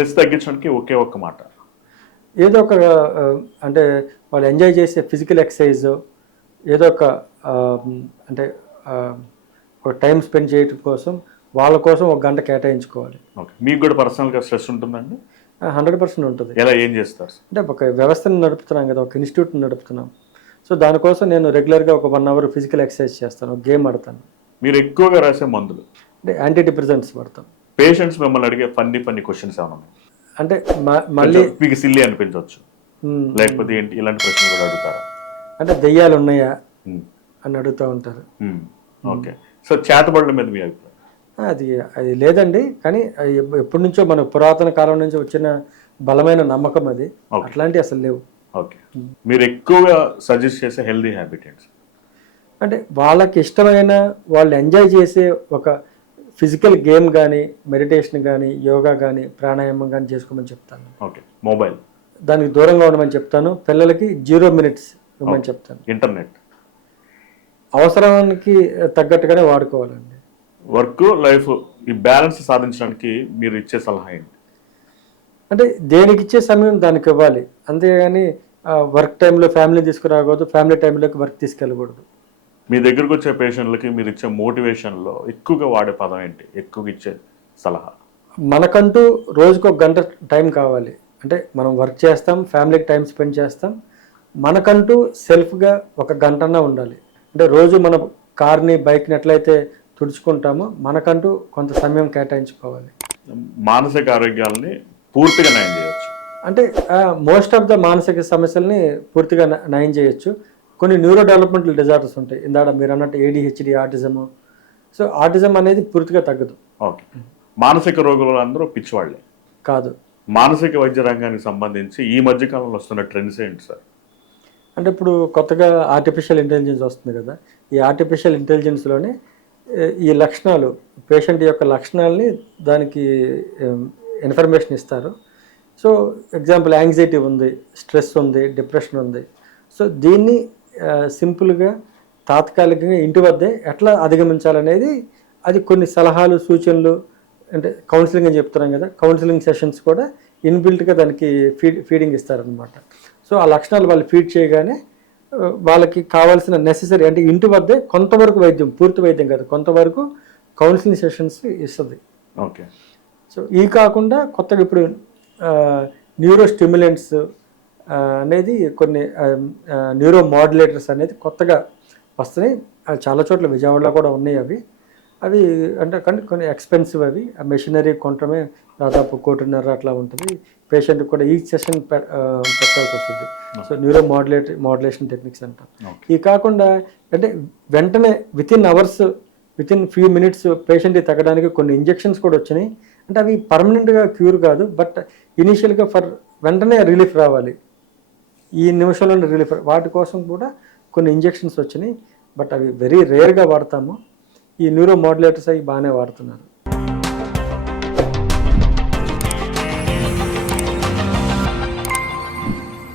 Stress తగ్గించడానికి ఒకే ఒక్క మాట. ఏదో ఒక అంటే వాళ్ళు ఎంజాయ్ చేసే ఫిజికల్ ఎక్సర్సైజ్ ఏదో ఒక అంటే ఒక టైం స్పెండ్ చేయడం కోసం వాళ్ళ కోసం ఒక గంట కేటాయించుకోవాలి. ఓకే. మీకు కూడా పర్సనల్గా స్ట్రెస్ ఉంటుందండి? హండ్రెడ్ పర్సెంట్ ఉంటుంది. ఎలా ఏం చేస్తారు? అంటే ఒక వ్యవస్థను నడుపుతున్నాం కదా ఒక ఇన్స్టిట్యూట్ని నడుపుతున్నాం. సో దానికోసం నేను రెగ్యులర్గా ఒక వన్ అవర్ ఫిజికల్ ఎక్సర్సైజ్ చేస్తాను గేమ్ ఆడతాను. మీరు ఎక్కువగా రాసే మందులు? అంటే యాంటీ డిప్రెసెంట్స్ వాడతాం. పేషెంట్స్ మిమ్మల్ని అడిగే ఫన్నీ ఫన్నీ క్వశ్చన్స్ ఏమైనా ఉన్నాయి? అంటే మళ్ళీ మీకు సిల్లీ అనిపించవచ్చు. లేకపోతే ఏంటి? ఇలాంటి ప్రశ్నలు కూడా అడుగుతారా? అంటే దెయ్యాలు ఉన్నాయా? అని అడుగుతూ ఉంటారు. ఓకే. సో చేతబడుల మీద మీ అభిప్రాయం? అది అది లేదండి. కానీ ఎప్పటి నుంచో మన పురాతన కాలం నుంచి వచ్చిన బలమైన నమ్మకం అది. అట్లాంటివి అసలు లేవు. ఓకే. మీరు ఎక్కువగా సజెస్ట్ చేసే హెల్దీ హ్యాబిట్ ఏంటి? అంటే వాళ్ళకి ఇష్టమైన వాళ్ళు ఎంజాయ్ చేసే ఒక ఫిజికల్ గేమ్ కానీ మెడిటేషన్ కానీ యోగా కానీ ప్రాణాయామం కానీ చేసుకోమని చెప్తాను. Okay mobile. దానికి దూరంగా ఉండమని చెప్తాను. పిల్లలకి జీరో మినిట్స్ ఇవ్వమని చెప్తాను. ఇంటర్నెట్. అవసరానికి తగ్గట్టుగానే వాడుకోవాలండి. వర్క్ లైఫ్ ఈ బ్యాలెన్స్ సాధించడానికి మీరు ఇచ్చే సలహా ఏంటి? అంటే దేనికి ఇచ్చే సమయం దానికి ఇవ్వాలి. అంతేగాని వర్క్ టైంలో ఫ్యామిలీ తీసుకురాకూడదు ఫ్యామిలీ టైంలోకి వర్క్ తీసుకెళ్ళకూడదు. మీ దగ్గరకు వచ్చే పేషెంట్లకి మీరు ఇచ్చే మోటివేషన్లో ఎక్కువగా వాడే పదం ఏంటి? ఎక్కువగా ఇచ్చే సలహా? మనకంటూ రోజుకు ఒక గంట టైం కావాలి. అంటే మనం వర్క్ చేస్తాం ఫ్యామిలీకి టైం స్పెండ్ చేస్తాం. మనకంటూ సెల్ఫ్గా ఒక గంటన్నా ఉండాలి. అంటే రోజు మన కార్ని బైక్ని ఎట్లయితే తుడుచుకుంటామో మనకంటూ కొంత సమయం కేటాయించుకోవాలి. మానసిక ఆరోగ్యాలని పూర్తిగా నయం చేయవచ్చు అంటే మోస్ట్ ఆఫ్ ద మానసిక సమస్యల్ని పూర్తిగా నయం చేయొచ్చు. కొన్ని న్యూరో డెవలప్మెంటల్ డిజార్డర్స్ ఉంటాయి. ఇందాక మీరు అన్నట్టు ఏడిహెచ్డి ఆటిజము సో ఆటిజం అనేది పూర్తిగా తగ్గదు. ఓకే. మానసిక రోగులు అందరూ పిచ్చివాళ్ళే. కాదు. మానసిక వైద్య రంగానికి సంబంధించి ఈ మధ్య కాలంలో వస్తున్న ట్రెండ్స్ ఏంటి సార్? అంటే ఇప్పుడు కొత్తగా ఆర్టిఫిషియల్ ఇంటెలిజెన్స్ వస్తుంది కదా. ఈ ఆర్టిఫిషియల్ ఇంటెలిజెన్స్లోనే ఈ లక్షణాలు పేషెంట్ యొక్క లక్షణాలని దానికి ఇన్ఫర్మేషన్ ఇస్తారు. సో ఎగ్జాంపుల్ యాంగ్జైటీ ఉంది స్ట్రెస్ ఉంది డిప్రెషన్ ఉంది. సో దీన్ని సింపుల్గా తాత్కాలికంగా ఇంటి వద్దే ఎట్లా అధిగమించాలనేది అది కొన్ని సలహాలు సూచనలు అంటే కౌన్సిలింగ్ అని చెప్తున్నాం కదా కౌన్సిలింగ్ సెషన్స్ కూడా ఇన్బిల్ట్గా దానికి ఫీడ్ ఫీడింగ్ ఇస్తారనమాట సో ఆ లక్షణాలు వాళ్ళు ఫీడ్ చేయగానే వాళ్ళకి కావాల్సిన నెససరీ అంటే ఇంటి వద్దే కొంతవరకు వైద్యం పూర్తి వైద్యం కాదు కొంతవరకు కౌన్సిలింగ్ సెషన్స్ ఇస్తుంది. ఓకే. సో ఈ కాకుండా కొత్తగా ఇప్పుడు న్యూరో స్టిమ్యులెంట్స్ అనేది కొన్ని న్యూరో మాడ్యులేటర్స్ అనేది కొత్తగా వస్తున్నాయి. అవి చాలా చోట్ల విజయవాడలో కూడా ఉన్నాయి అవి. అవి అంటే కానీ కొన్ని ఎక్స్పెన్సివ్ అవి. ఆ మెషినరీ కొనటమే దాదాపు కోటిన్నర అట్లా ఉంటుంది. పేషెంట్ కూడా ఈ సెషన్ పెట్టాల్సి వస్తుంది. So neuro modulate modulation techniques అంటాం. ఈ కాకుండా అంటే వెంటనే with in hours with in few minutes పేషెంట్కి తగ్గడానికి కొన్ని ఇంజెక్షన్స్ కూడా వచ్చినాయి. అంటే అవి పర్మనెంట్గా క్యూర్ కాదు బట్ ఇనీషియల్గా ఫర్ వెంటనే రిలీఫ్ రావాలి. ఈ నిమిషంలో రిలీఫ్. వాటి కోసం కూడా కొన్ని ఇంజెక్షన్స్ వచ్చినాయి. బట్ అవి వెరీ రేర్గా వాడతాము. ఈ న్యూరో మాడ్యులేటర్స్ అవి బాగానే వాడుతున్నారు.